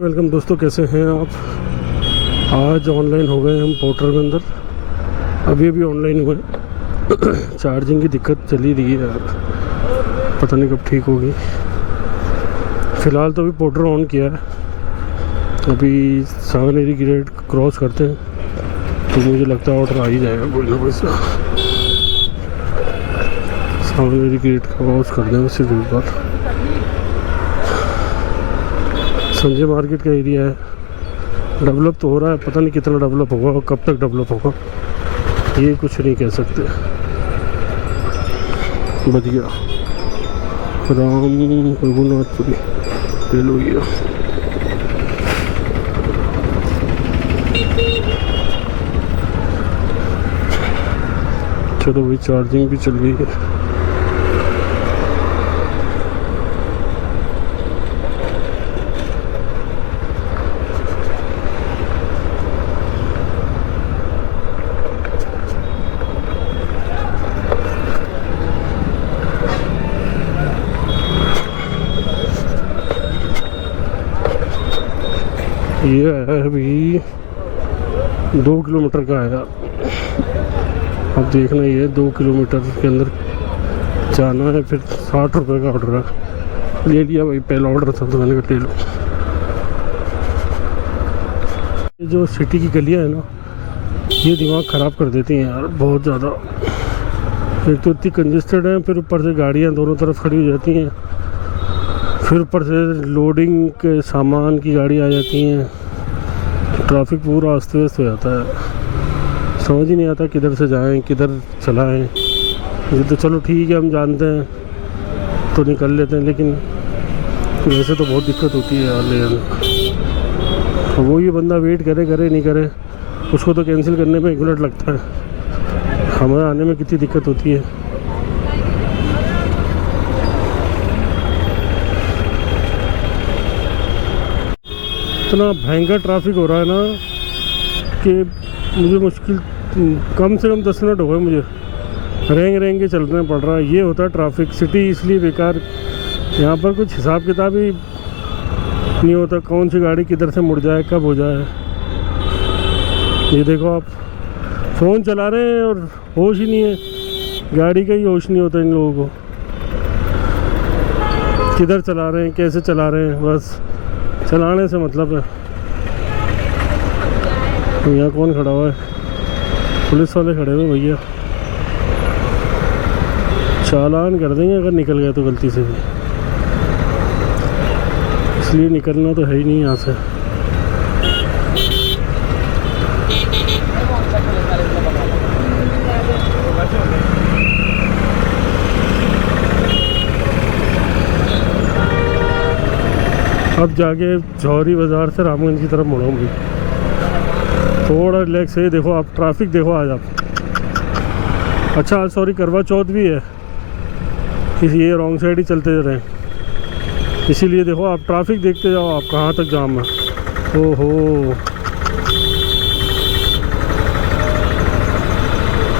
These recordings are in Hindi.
वेलकम दोस्तों, कैसे हैं आप। आज ऑनलाइन हो गए हम पोर्टल के अंदर, अभी ऑनलाइन हुए। चार्जिंग की दिक्कत चली रही है यार, पता नहीं कब ठीक होगी। फ़िलहाल तो अभी पोर्टल ऑन किया है, अभी 7 एरी ग्रेड क्रॉस करते हैं तो मुझे लगता है ऑर्डर आ ही जाएगा कोई ना कोई सा। 7 एरी ग्रेड क्रॉस कर देंगे सिर्फ एक बार। संजय मार्केट का एरिया है, डेवलप तो हो रहा है, पता नहीं कितना डेवलप होगा और कब तक डेवलप होगा ये कुछ नहीं कह सकते। बच गया राम रघुनाथपुरी ले लो ये। चलो भाई, चार्जिंग भी चल रही है। ये है अभी 2 किलोमीटर का है। अब देखना, ये 2 किलोमीटर के अंदर जाना है, फिर 60 रुपये का ऑर्डर है। ले लिया भाई, पहला ऑर्डर था तो मैंने कहा ले लो। ये जो सिटी की गलियां है ना, ये दिमाग ख़राब कर देती हैं यार बहुत ज़्यादा। एक तो इतनी कंजेस्टेड है, फिर ऊपर से गाड़ियाँ दोनों तरफ खड़ी हो जाती हैं, फिर ऊपर से लोडिंग के सामान की गाड़ी आ जाती हैं, ट्रैफिक पूरा अस्त व्यस्त हो जाता है। समझ ही नहीं आता किधर से जाएं किधर चलाएं। ये तो चलो ठीक है, हम जानते हैं तो निकल लेते हैं, लेकिन वैसे तो बहुत दिक्कत होती है यार लेने में। तो वो ये बंदा वेट करे नहीं करे, उसको तो कैंसिल करने में 1 मिनट लगता है, हमें आने में कितनी दिक्कत होती है। इतना भयंकर ट्रैफिक हो रहा है ना कि मुझे मुश्किल कम से कम 10 मिनट हो गए मुझे रेंग के चलना पड़ रहा है। ये होता है ट्रैफिक। सिटी इसलिए बेकार, यहाँ पर कुछ हिसाब किताब ही नहीं होता, कौन सी गाड़ी किधर से मुड़ जाए कब हो जाए। ये देखो, आप फ़ोन चला रहे हैं और होश ही नहीं है, गाड़ी का ही होश नहीं होता इन लोगों को, किधर चला रहे हैं कैसे चला रहे हैं, बस चलाने से मतलब है। तो यहाँ कौन खड़ा हुआ है? पुलिस वाले खड़े हुए भैया, चालान कर देंगे अगर निकल गए तो गलती से भी, इसलिए निकलना तो है ही नहीं यहाँ से। अब जाके जौहरी बाज़ार से रामगंज की तरफ मुड़ूंगी, थोड़ा रिलैक्स है। देखो आप ट्रैफिक देखो आज आप। अच्छा आज सॉरी करवा चौथ भी है, ये रॉन्ग साइड ही चलते जा रहे हैं, इसीलिए देखो आप ट्रैफिक देखते जाओ आप कहाँ तक जाम है। ओहो,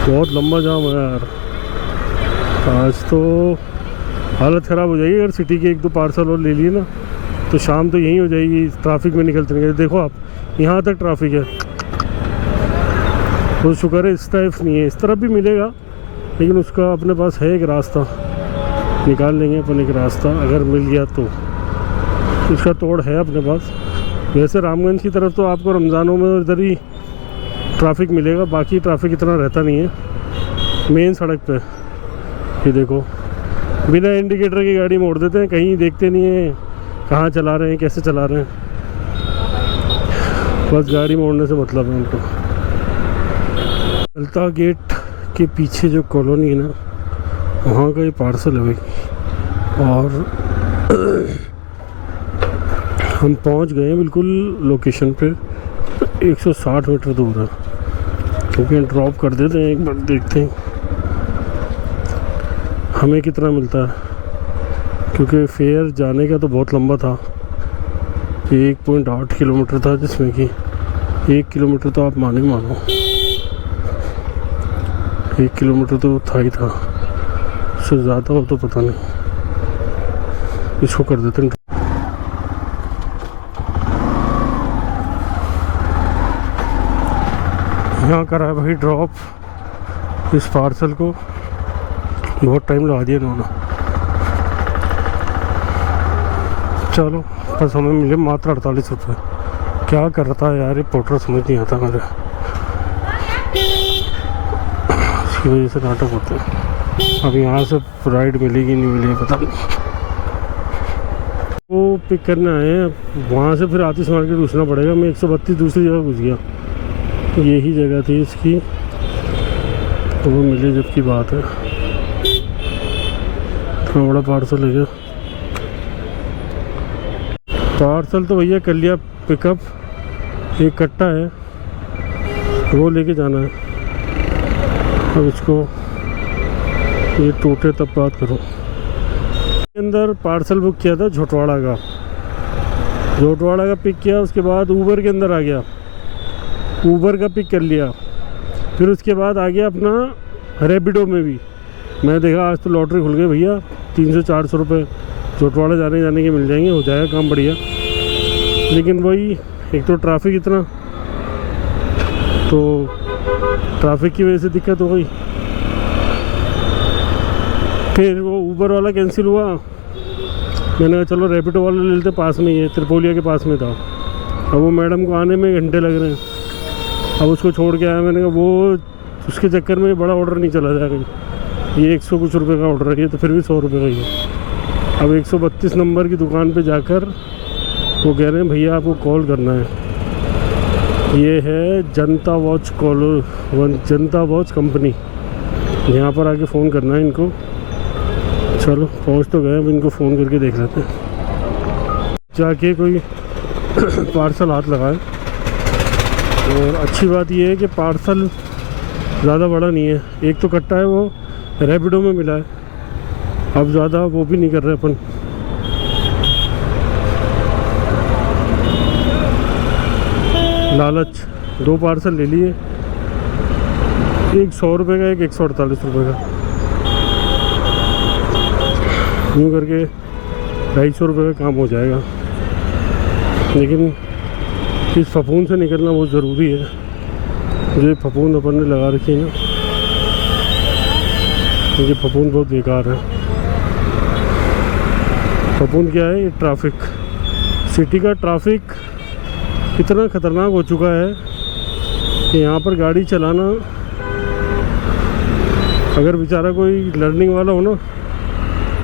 बहुत लंबा जाम है यार। आज तो हालत ख़राब हो जाएगी अगर सिटी के 1-2 पार्सल और ले लिए ना, तो शाम तो यहीं हो जाएगी ट्रैफिक में निकलते निकलते। देखो आप, यहाँ तक ट्रैफिक है। तो शुक्र है इस तरफ नहीं है, इस तरफ भी मिलेगा, लेकिन उसका अपने पास है एक रास्ता, निकाल लेंगे अपन एक रास्ता अगर मिल गया तो। उसका तोड़ है अपने पास। वैसे रामगंज की तरफ तो आपको रमज़ानों में इधर ही ट्रैफिक मिलेगा, बाकी ट्रैफिक इतना रहता नहीं है मेन सड़क पे। ये देखो, बिना इंडिकेटर की गाड़ी मोड़ देते हैं, कहीं देखते नहीं है कहाँ चला रहे हैं कैसे चला रहे हैं, बस गाड़ी मोड़ने से मतलब है उनको। अलता गेट के पीछे जो कॉलोनी है ना, वहाँ का ये पार्सल है भाई। और हम पहुँच गए हैं बिल्कुल लोकेशन पे, 160 मीटर दूर है, क्योंकि ड्रॉप कर देते हैं एक बार, देखते हैं हमें कितना मिलता है, क्योंकि फेयर जाने का तो बहुत लंबा था, 1.8 किलोमीटर था, जिसमें कि 1 किलोमीटर तो आप मानो 1 किलोमीटर तो था ही था, उससे ज़्यादा हो तो पता नहीं। इसको कर देते हैं। यहाँ करा है भाई ड्रॉप इस पार्सल को। बहुत टाइम लगा दिया इन्होंने। चलो बस हमें मिले मात्र 48 रुपये। क्या कर रहा था यार ये पोर्टर, समझ नहीं आता मेरे, इसकी वजह से नाटक होते हैं। अब यहाँ से राइड मिलेगी नहीं मिलेगी पता नहीं। वो पिक करने आए हैं, वहाँ से फिर आतिश मार्केट घुसना पड़ेगा। मैं 132 दूसरी जगह घुस गया, यही जगह थी इसकी, तो वो मिले जब की बात है। इतना बड़ा पार्सल है क्या? पार्सल तो भैया कर लिया पिकअप, एक कट्टा है वो लेके जाना है। अब इसको ये टूटे तब बात करो। अंदर पार्सल बुक किया था झोटवाड़ा का पिक किया, उसके बाद ऊबर के अंदर आ गया, ऊबर का पिक कर लिया, फिर उसके बाद आ गया अपना रैपिडो में भी। मैं देखा आज तो लॉटरी खुल गई भैया, 300-400 रुपये झोटवाड़ा जाने के मिल जाएंगे, हो जाएगा काम बढ़िया। लेकिन वही एक तो ट्रैफिक इतना, तो ट्रैफिक की वजह से दिक्कत हो गई। फिर वो ऊबर वाला कैंसिल हुआ, मैंने कहा चलो रैपिडो वाला ले लेते, पास में ही है, त्रिपोलिया के पास में था। अब वो मैडम को आने में घंटे लग रहे हैं, अब उसको छोड़ के आया। मैंने कहा वो उसके चक्कर में बड़ा ऑर्डर नहीं चला जाएगा, ये 100 कुछ रुपये का ऑर्डर है, ये तो फिर भी 100 रुपये का ही है। अब 132 नंबर की दुकान पे जाकर वो कह रहे हैं भैया आपको कॉल करना है, ये है जनता वॉच कंपनी, यहाँ पर आके फ़ोन करना है इनको। चलो पहुँच तो गए, अब इनको फ़ोन करके देख लेते हैं, जाके कोई पार्सल हाथ लगाए। और अच्छी बात ये है कि पार्सल ज़्यादा बड़ा नहीं है, एक तो कट्टा है वो रैपिडो में मिला है, अब ज़्यादा वो भी नहीं कर रहे अपन। लालच, 2 पार्सल ले लिए, एक 100 रुपये का, एक 148 रुपये का, यूँ करके 250 रुपये का काम हो जाएगा। लेकिन इस फफूंद से निकलना बहुत ज़रूरी है, जो फफूंद अपन ने लगा रखी है ना, ये फफूंद बहुत बेकार है। फफूंद क्या है? ये ट्रैफिक, सिटी का ट्रैफिक इतना ख़तरनाक हो चुका है कि यहाँ पर गाड़ी चलाना, अगर बेचारा कोई लर्निंग वाला हो ना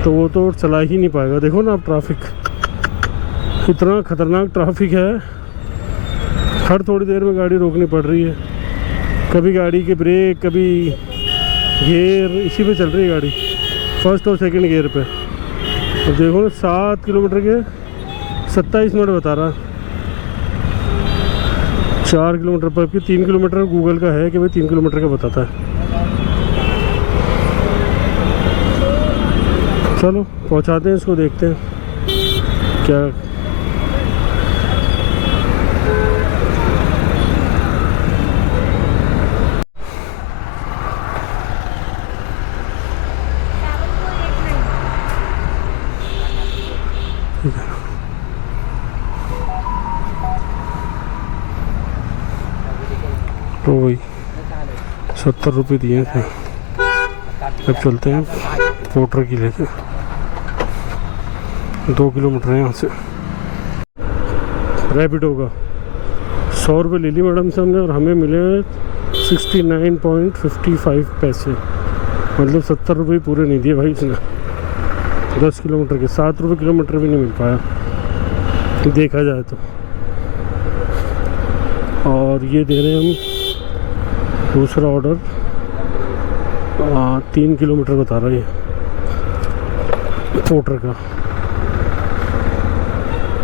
तो वो तो चला ही नहीं पाएगा। देखो ना आप, ट्रैफिक इतना ख़तरनाक ट्रैफिक है, हर थोड़ी देर में गाड़ी रोकनी पड़ रही है, कभी गाड़ी के ब्रेक, कभी गियर, इसी पे चल रही है गाड़ी, फर्स्ट और सेकंड गियर पे। अब देखो ना 7 किलोमीटर के 27 मिनट बता रहा, 4 किलोमीटर पर, 3 किलोमीटर गूगल का है कि भाई 3 किलोमीटर का बताता है। चलो पहुंचाते हैं इसको, देखते हैं क्या। तो वही 70 रुपये दिए थे। अब चलते हैं पोर्टर की लेके, 2 किलोमीटर है यहाँ से। रैपिडो का 100 रुपये ले ली मैडम से हमने, और हमें मिले 69.55 पैसे, मतलब 70 रुपये पूरे नहीं दिए भाई इसने। 10 किलोमीटर के 7 रुपये किलोमीटर भी नहीं मिल पाया देखा जाए तो। और ये दे रहे हैं हम दूसरा ऑर्डर, 3 किलोमीटर बता रहा है पोर्टर का।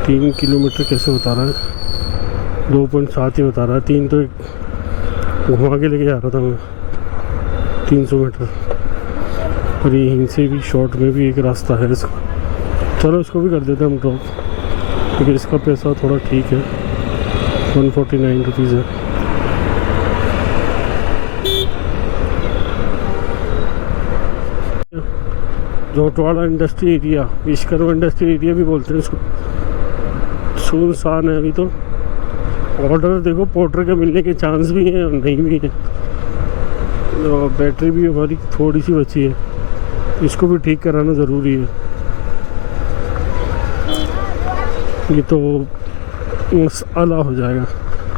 3 किलोमीटर कैसे बता रहा है? 2.7 ही बता रहा है, 3 तो घुमा के लेके जा रहा था मैं, 300 मीटर। और यहीं से भी शॉर्ट में भी एक रास्ता है इसका। चलो इसको भी कर देते हैं हम ड्रॉप, क्योंकि इसका पैसा थोड़ा ठीक है, 149 रुपीज़ है। Jhotwara industry area, Vishwakarma industry area भी बोलते हैं इसको। सुनसान है अभी तो, ऑर्डर देखो पोर्टर के मिलने के चांस भी हैं और नहीं भी हैं। तो बैटरी भी हमारी थोड़ी सी बची है, इसको भी ठीक कराना ज़रूरी है। ये तो मसला हो जाएगा।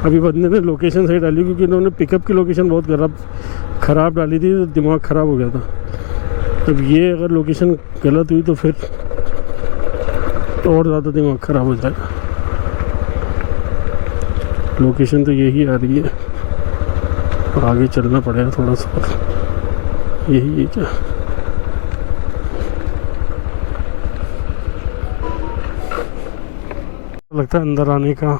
अभी बंदे ने लोकेशन सही डाली क्योंकि इन्होंने पिकअप की लोकेशन बहुत ख़राब डाली थी, तो दिमाग ख़राब हो गया था। अब ये अगर लोकेशन गलत हुई तो फिर और ज़्यादा दिमाग ख़राब हो जाएगा। लोकेशन तो यही आ रही है, आगे चलना पड़ेगा थोड़ा सा, यही है क्या। लगता है अंदर आने का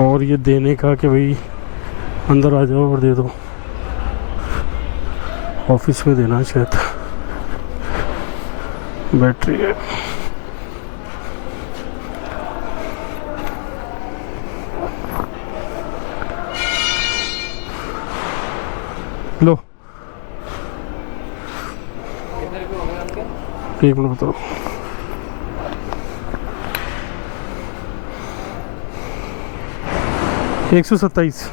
और ये देने का कि भाई अंदर आ जाओ और दे दो। ऑफिस में देना शायद। बैटरी है, लो एक मिनट बताओ। $127।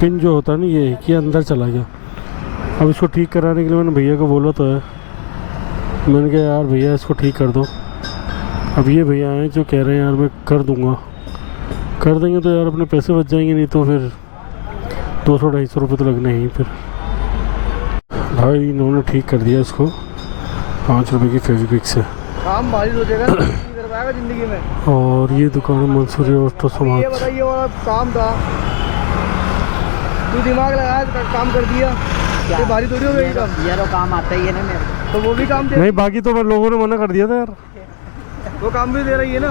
पिन जो होता है ना ये कि अंदर चला गया। अब इसको ठीक कराने के लिए मैंने भैया को बोला तो है, मैंने कहा यार भैया इसको ठीक कर दो। अब ये भैया हैं जो कह रहे हैं यार मैं कर दूंगा। कर देंगे तो यार अपने पैसे बच जाएंगे, नहीं तो फिर 200-250 रुपये तो लगने ही। फिर भाई इन्होंने ठीक कर दिया इसको 5 रुपये की फेविक्विक से। काम भारी हो जाएगा कर पाएगा जिंदगी में। और ये दुकान मंसूरी ऑटो समाज। ये बताइए वाला काम था, तू दिमाग लगाया काम कर दिया, ये भारी थोड़ी हो गई काम। ये तो काम आता ही है ना मेरे को। तो वो भी काम दे, नहीं बाकी तो मैं लोगों ने मना कर दिया था यार। वो काम भी दे रही है ना।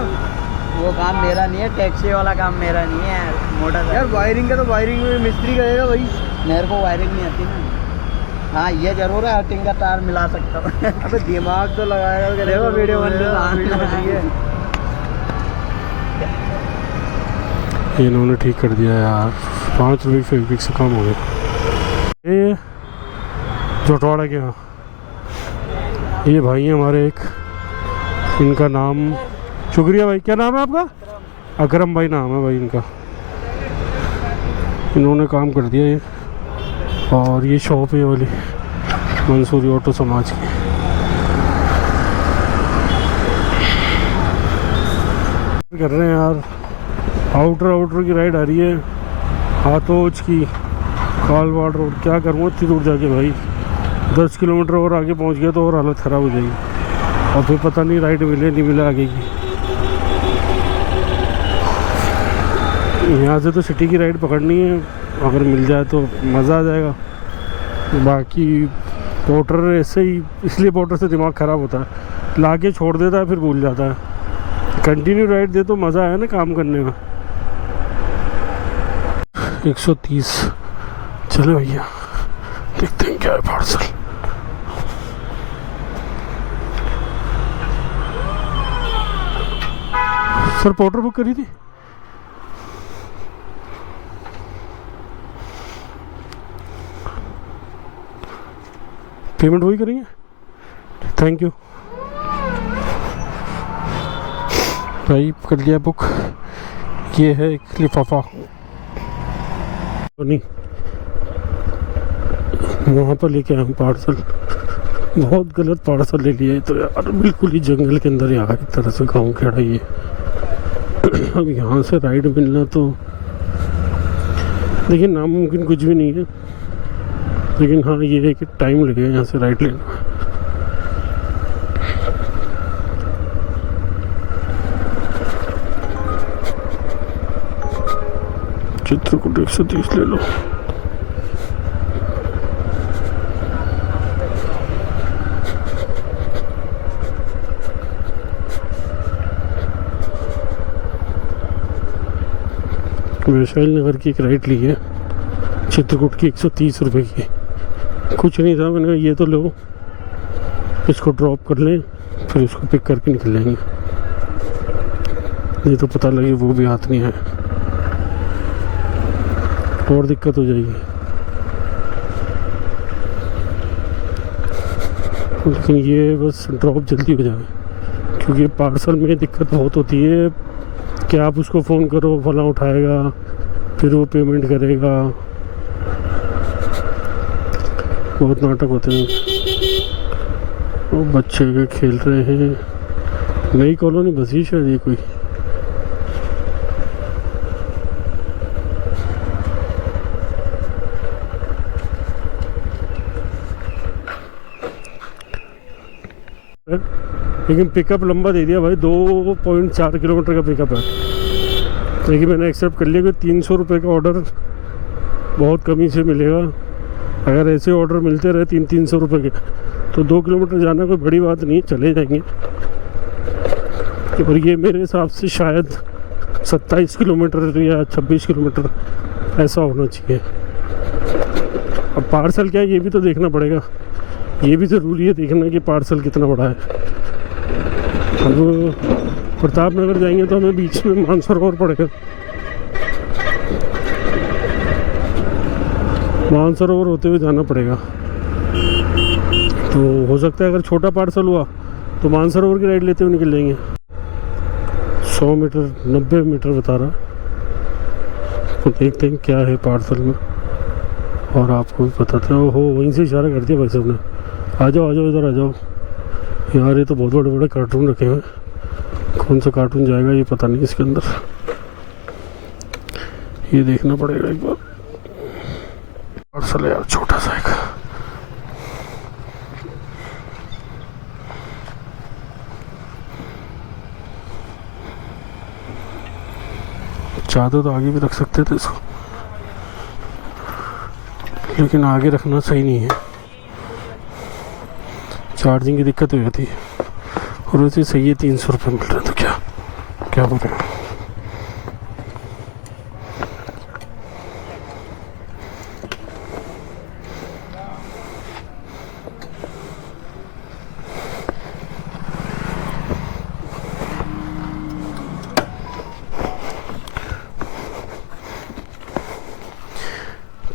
वो काम मेरा नहीं है, टैक्सी वाला काम मेरा नहीं है मोटर। यार वायरिंग का तो वायरिंग में मिस्त्री करेगा भाई। मेरे को वायरिंग नहीं आती ना। हाँ ये जरूर है, हटिंग का तार मिला सकता हूँ। अबे दिमाग तो लगाएगा, देखो वीडियो बन रही है। ये इन्होंने ठीक कर दिया यार, 5 रुपये फेविक्विक से कम हो गया। ये जोटवाड़ा के यहाँ ये भाई हैं हमारे एक, इनका नाम, शुक्रिया भाई, क्या नाम है आपका? अकरम भाई नाम है भाई इनका। इन्होंने काम कर दिया ये। और ये शॉप है वाली मंसूरी ऑटो समाज की। कर रहे हैं यार, आउटर की राइड आ रही है, हाथोच की कालवाड़ रोड। क्या करूँगा इतनी दूर जाके भाई, 10 किलोमीटर और आगे पहुँच गया तो और हालत ख़राब हो जाएगी। और फिर पता नहीं राइड मिले नहीं मिले आगे की। यहाँ से तो सिटी की राइड पकड़नी है, अगर मिल जाए तो मज़ा आ जाएगा। बाकी पोर्टर ऐसे ही, इसलिए पोर्टर से दिमाग ख़राब होता है, लाके छोड़ देता है फिर भूल जाता है। कंटिन्यू राइड दे तो मज़ा आया ना काम करने में। 130। चलो भैया देखते हैं क्या है पार्सल। सर पोर्टर बुक करी थी? पेमेंट वही करेंगे? थैंक यू भाई, कर लिया बुक। ये है एक लिफाफा, नहीं वहाँ पर लेके आया हूँ पार्सल। बहुत गलत पार्सल ले लिया है तो यार, बिल्कुल ही जंगल के अंदर यहाँ एक तरह से गाँव खेड़ा ये। अब यहाँ से राइड मिलना तो देखिए नामुमकिन कुछ भी नहीं है, लेकिन हाँ ये है कि टाइम लगेगा यहाँ से राइड लेना। चित्रकूट 130 ले लो। वैशाली नगर की एक राइड ली है चित्रकूट की 130 रुपये की। कुछ नहीं था, मैंने ये तो लो, इसको ड्रॉप कर लें फिर इसको पिक करके निकल लेंगे। ये तो पता लगे वो भी हाथ नहीं है, और दिक्कत हो जाएगी। लेकिन ये बस ड्रॉप जल्दी हो जाए, क्योंकि पार्सल में दिक्कत बहुत होती है कि आप उसको फ़ोन करो, फला उठाएगा, फिर वो पेमेंट करेगा, बहुत नाटक होते हैं। वो बच्चे के खेल रहे हैं, नई कॉलोनी बसी शायद ये कोई। लेकिन पिकअप लंबा दे दिया भाई, 2.4 किलोमीटर का पिकअप है। लेकिन मैंने एक्सेप्ट कर लिया कि 300 रुपये का ऑर्डर बहुत कमी से मिलेगा। अगर ऐसे ऑर्डर मिलते रहे 300 रुपये के, तो 2 किलोमीटर जाना कोई बड़ी बात नहीं, चले जाएंगे। और ये मेरे हिसाब से शायद 27 किलोमीटर या 26 किलोमीटर ऐसा होना चाहिए। अब पार्सल क्या है ये भी तो देखना पड़ेगा, ये भी ज़रूरी है देखना कि पार्सल कितना बड़ा है। अब प्रताप नगर जाएंगे तो हमें बीच में मानसरोवर पड़ेगा, मानसरोवर होते हुए जाना पड़ेगा। तो हो सकता है अगर छोटा पार्सल हुआ तो मानसरोवर की राइड लेते हुए निकल जाएंगे। 100 मीटर 90 मीटर बता रहा, तो देखते हैं क्या है पार्सल में और आपको भी बताते हैं। हो वहीं से इशारा कर दिया भाई साहब ने, आ जाओ इधर आ जाओ। यार ये तो बहुत बड़े बड़े कार्टून रखे हैं, कौन सा कार्टून जाएगा ये पता नहीं इसके अंदर, ये देखना पड़ेगा एक बार। पार्सल यार छोटा सा एक, चादर तो आगे भी रख सकते थे इसको, लेकिन आगे रखना सही नहीं है, चार्जिंग की दिक्कत हो जाती है। और वैसे सही है 300 रुपये मिल रहे हैं, तो क्या बोल रहे हैं।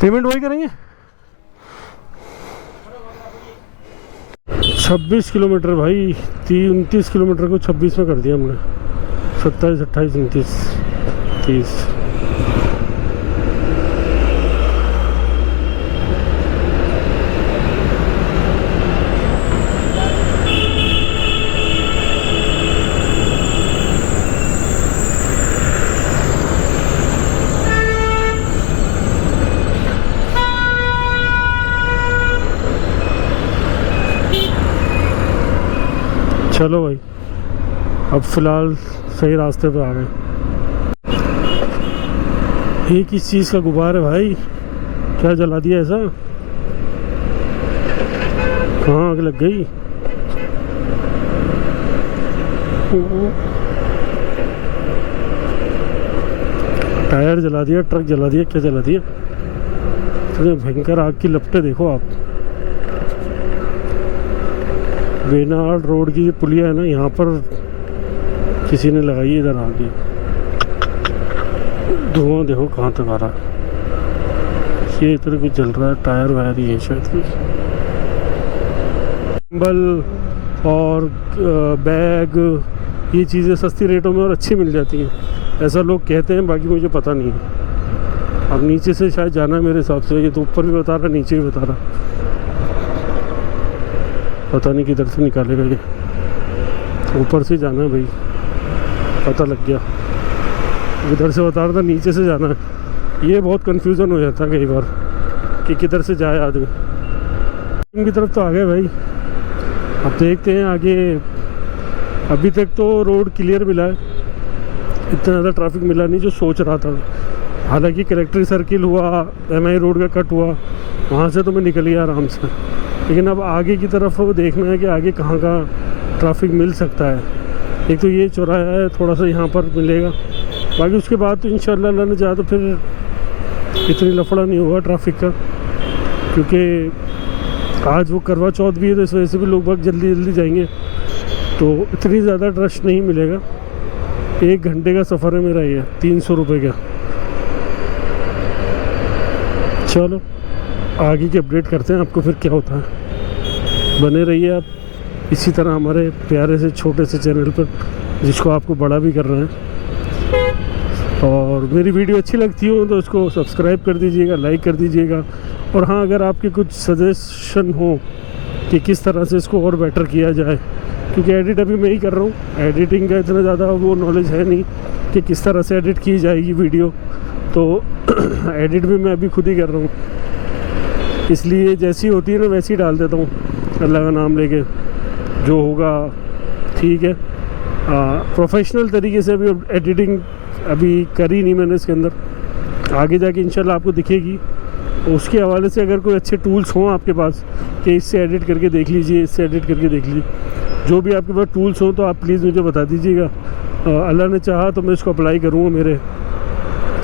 पेमेंट वही करेंगे। 26 किलोमीटर भाई, 29 किलोमीटर को 26 में कर दिया हमने। 27, 28, 29, 30। चलो भाई, अब फ़िलहाल सही रास्ते पे आ गए। ये किस चीज़ का गुब्बारा है भाई, क्या जला दिया ऐसा, कहाँ आग लग गई। टायर जला दिया, ट्रक जला दिया, क्या जला दिया। इतने भयंकर आग की लपटें देखो आप। बेनाड रोड की पुलिया है ना, यहाँ पर किसी ने लगाई है, इधर आगे धुआं देखो कहाँ तक आ रहा है। ये इधर कुछ जल रहा है, टायर वायर ही है शायद कुछ। कंबल और बैग, ये चीज़ें सस्ती रेटों में और अच्छी मिल जाती हैं, ऐसा लोग कहते हैं, बाकी मुझे पता नहीं है। अब नीचे से शायद जाना है मेरे हिसाब से, ये तो ऊपर भी बता रहा, नीचे भी बता रहा, पता नहीं किधर से निकालेगा ये। ऊपर से जाना है भाई, पता लग गया। इधर से बता रहा था नीचे से जाना है, ये बहुत कंफ्यूजन हो जाता है कई बार कि किधर से जाए आदमी। की तरफ तो आ गए भाई, अब देखते हैं आगे। अभी तक तो रोड क्लियर मिला है, इतना ज़्यादा ट्रैफिक मिला नहीं जो सोच रहा था। हालांकि कलेक्ट्री सर्किल हुआ, MI रोड का कट हुआ, वहाँ से तो मैं निकल गया आराम से। लेकिन अब आगे की तरफ वो देखना है कि आगे कहाँ का ट्रैफिक मिल सकता है। एक तो ये चौराहा है, थोड़ा सा यहाँ पर मिलेगा, बाकी उसके बाद तो इंशाल्लाह अल्लाह ने चाहा तो फिर इतनी लफड़ा नहीं होगा ट्रैफिक का, क्योंकि आज वो करवा चौथ भी है, तो इस वजह से भी लोग बहुत जल्दी जाएंगे, तो इतनी ज़्यादा रश नहीं मिलेगा। 1 घंटे का सफ़र है मेरा, ये 300 रुपये का। चलो आगे की अपडेट करते हैं आपको फिर क्या होता है। बने रहिए आप इसी तरह हमारे प्यारे से छोटे से चैनल पर, जिसको आपको बड़ा भी कर रहे हैं। और मेरी वीडियो अच्छी लगती हो तो उसको सब्सक्राइब कर दीजिएगा, लाइक कर दीजिएगा। और हाँ, अगर आपके कुछ सजेशन हो कि किस तरह से इसको और बेटर किया जाए, क्योंकि एडिट अभी मैं ही कर रहा हूँ, एडिटिंग का इतना ज़्यादा वो नॉलेज है नहीं कि किस तरह से एडिट की जाएगी वीडियो, तो एडिट भी मैं अभी खुद ही कर रहा हूँ। इसलिए जैसी होती है ना वैसी ही डाल देता हूँ, अल्लाह का नाम लेके, जो होगा ठीक है। प्रोफेशनल तरीके से अभी एडिटिंग अभी करी नहीं मैंने इसके अंदर, आगे जाके इंशाल्लाह आपको दिखेगी। उसके हवाले से अगर कोई अच्छे टूल्स हों आपके पास कि इससे एडिट करके देख लीजिए, इससे एडिट करके देख लीजिए, जो भी आपके पास टूल्स हों तो आप प्लीज़ मुझे बता दीजिएगा। अल्लाह ने चाहा तो मैं इसको अप्लाई करूँगा मेरे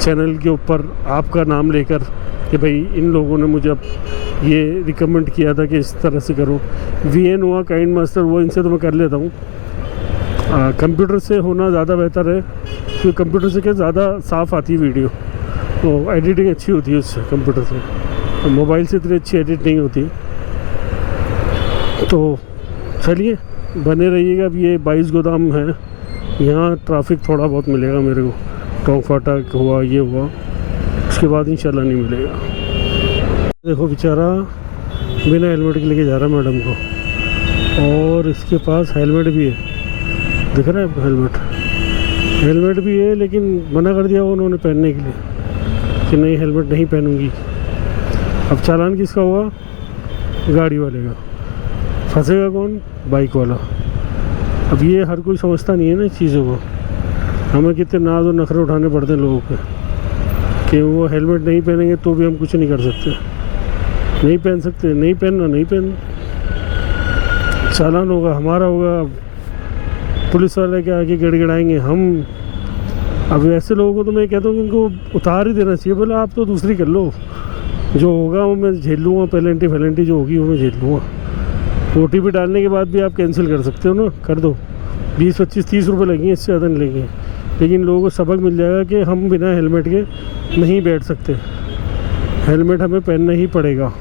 चैनल के ऊपर आपका नाम लेकर कि भाई इन लोगों ने मुझे अब ये रिकमेंड किया था कि इस तरह से करो। VN हुआ, काइंड मास्टर, वो इनसे तो मैं कर लेता हूँ। कंप्यूटर से होना ज़्यादा बेहतर है, क्योंकि कंप्यूटर से क्या ज़्यादा साफ़ आती है वीडियो, तो एडिटिंग अच्छी होती है उससे कंप्यूटर से, तो मोबाइल से इतनी अच्छी एडिट नहीं होती। तो चलिए बने रहिएगा। अब ये 22 गोदाम है, यहाँ ट्रैफिक थोड़ा बहुत मिलेगा मेरे को, टोंक फाटक हुआ, ये हुआ, उसके बाद इंशाल्लाह नहीं मिलेगा। देखो बेचारा बिना हेलमेट के लेके जा रहा है मैडम को, और इसके पास हेलमेट भी है, दिख रहा है आपको हेलमेट भी है, लेकिन मना कर दिया उन्होंने पहनने के लिए कि नहीं हेलमेट नहीं पहनूंगी। अब चालान किसका हुआ? गाड़ी वाले का। फंसेगा कौन? बाइक वाला। अब ये हर कोई समझता नहीं है ना इस चीज़ों को। हमें कितने नाज और नखरे उठाने पड़ते हैं लोगों के कि वो हेलमेट नहीं पहनेंगे तो भी हम कुछ नहीं कर सकते, नहीं पहन सकते, नहीं पहनना, नहीं पहन, चालान होगा, हमारा होगा, पुलिस वाले के आगे गिड़गिड़ाएंगे हम। अब ऐसे लोगों को तो मैं कहता हूँ कि इनको उतार ही देना चाहिए। बोले आप तो दूसरी कर लो, जो होगा वो मैं झेल लूँगा, पेनल्टी फेलेंटी जो होगी वो मैं झेल लूँगा। OTP डालने के बाद भी आप कैंसिल कर सकते हो ना, कर दो, 20, 25, 30 रुपये लगेंगे, इससे ज़्यादा नहीं लगेंगे। लेकिन लोगों को सबक मिल जाएगा कि हम बिना हेलमेट के नहीं बैठ सकते, हेलमेट हमें पहनना ही पड़ेगा।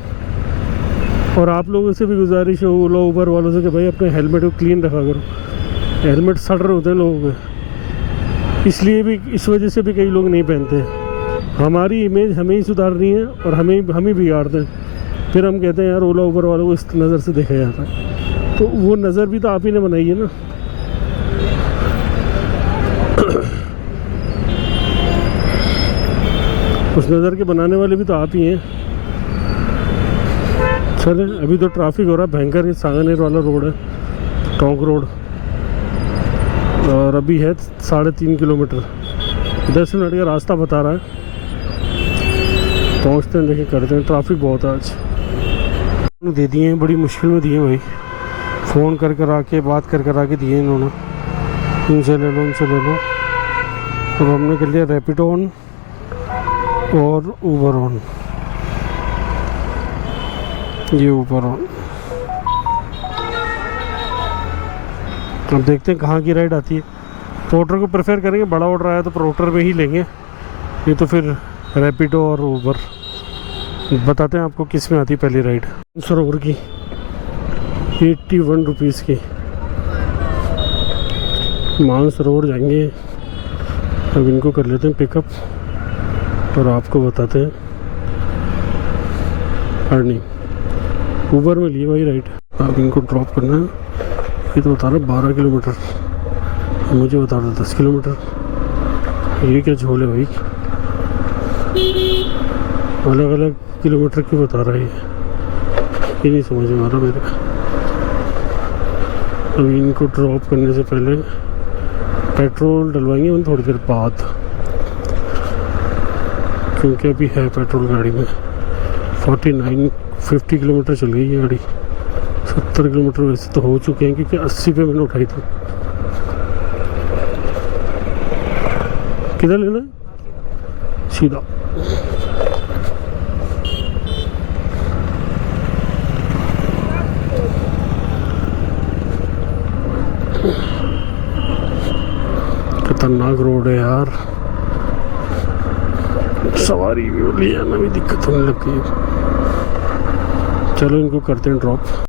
और आप लोगों से भी गुजारिश है, ओला उबर वालों से, कि भाई अपने हेलमेट को क्लीन रखा करो। हेलमेट सड़ रहे होते हैं लोगों के, इसलिए भी, इस वजह से भी कई लोग नहीं पहनते। हमारी इमेज हमें ही सुधारनी है और हम ही बिगाड़ते हैं। फिर हम कहते हैं यार ओला उबर वालों को इस नज़र से देखा जाता है, तो वो नज़र भी तो आप ही ने बनाई है ना। उस नज़र के बनाने वाले भी तो आप ही हैं। चले, अभी तो ट्रैफिक हो रहा है भयंकर, ये सांगनेर वाला रोड है, टोंक रोड, और अभी है 3.5 किलोमीटर, 10 मिनट का रास्ता बता रहा है। पहुंचते हैं, देखिए करते हैं, ट्रैफिक बहुत है आज। दे दिए हैं, बड़ी मुश्किल में दिए भाई, फ़ोन कर कर आके, बात कर कर आके दिए इन्होंने, उनसे ले लो, उनसे ले लो। अब हमने कर लिया रैपिडो ऑन और उबर ऑन, ये उबर ऑन। अब देखते हैं कहाँ की राइड आती है। पोर्टर को प्रेफर करेंगे, बड़ा ऑर्डर आया तो पोर्टर में ही लेंगे, ये तो फिर रैपिडो और उबर। बताते हैं आपको किस में आती है पहली राइड। सरोवर की 81 रुपीज़ की, मानसरोवर जाएंगे। अब इनको कर लेते हैं पिकअप और आपको बताते हैं अर्निंग। उबर में लिए भाई राइड, अब इनको ड्रॉप करना है। ये तो बता रहा 12 किलोमीटर, मुझे बता रहा 10 किलोमीटर। ये क्या झोल है भाई, अलग अलग किलोमीटर क्यों बता रहा है ये नहीं समझ में आ रहा मेरे। अभी इनको ड्रॉप करने से पहले पेट्रोल डलवाएंगे हम थोड़ी देर बाद, क्योंकि अभी है पेट्रोल गाड़ी में। 50 किलोमीटर चल गई है गाड़ी, 70 किलोमीटर वैसे तो हो चुके हैं, क्योंकि 80 पे मैंने उठाई थी। किधर लेना है? सीधा। खतरनाक रोड है यार, सवारी भी ले जाना भी दिक्कत होने लग गई। चलो इनको करते हैं ड्रॉप।